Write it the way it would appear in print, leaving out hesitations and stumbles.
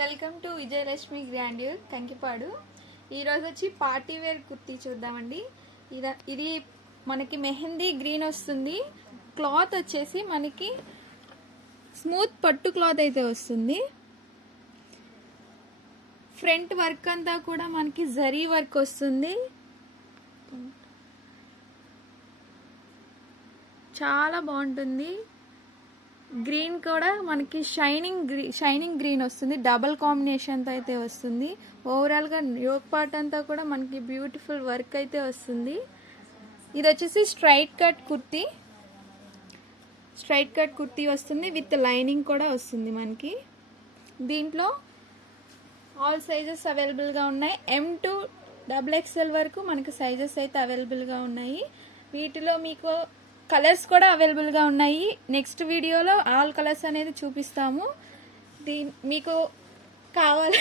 Welcome to Vijayalakshmi grandeur Kankipadu. ఈరోజు వచ్చి party wear kurti చూద్దామండి. ఇది మనకి మెహందీ గ్రీన్ వస్తుంది. క్లాత్ వచ్చేసి మనకి స్మూత్ పట్టు క్లాత్ అయితే వస్తుంది. ఫ్రంట్ వర్క్ అంతా కూడా మనకి జరీ వర్క్ వస్తుంది. చాలా బాగుంటుంది. గ్రీన్ కూడా మనకి షైనింగ్ గ్రీన్ వస్తుంది. డబల్ కాంబినేషన్తో అయితే వస్తుంది. ఓవరాల్గా యోక్ పార్ట్ అంతా కూడా మనకి బ్యూటిఫుల్ వర్క్ అయితే వస్తుంది. ఇది వచ్చేసి స్ట్రైట్ కట్ కుర్తీ వస్తుంది. విత్ లైనింగ్ కూడా వస్తుంది మనకి. దీంట్లో ఆల్ సైజెస్ అవైలబుల్గా ఉన్నాయి. M to XXL వరకు మనకి సైజెస్ అయితే అవైలబుల్గా ఉన్నాయి. వీటిలో మీకు కలర్స్ కూడా అవైలబుల్గా ఉన్నాయి. నెక్స్ట్ వీడియోలో ఆల్ కలర్స్ అనేది చూపిస్తాము. మీకు కావాలి